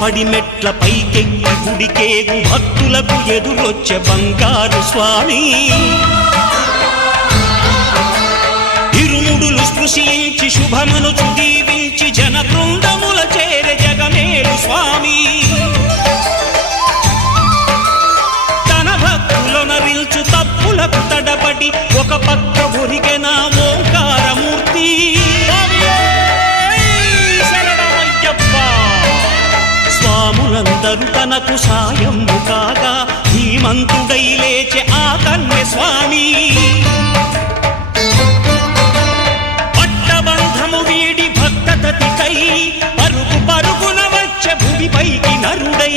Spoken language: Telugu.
పడిమెట్ల పైకెక్కి గుడికేగు భక్తులకు ఎదురొచ్చే బంగారు స్వామి ఇరుముడులు స్పృశించి శుభమనుచు దీవించి జన బృందముల చేరే జగమేలు స్వామి తన భక్తులొనరిల్చు తప్పులకు తడబడి ఒక పక్క ఒరిగెన ఓంకారమూర్తి స్వాములందరూ తనకు సాయము కాగా ధీమంతుడై లేచే ఆ కన్య స్వామి పట్టబంధము వీడి భక్తతతికై పరుగు పరుగున వచ్చే భూమిపైకి నరుడై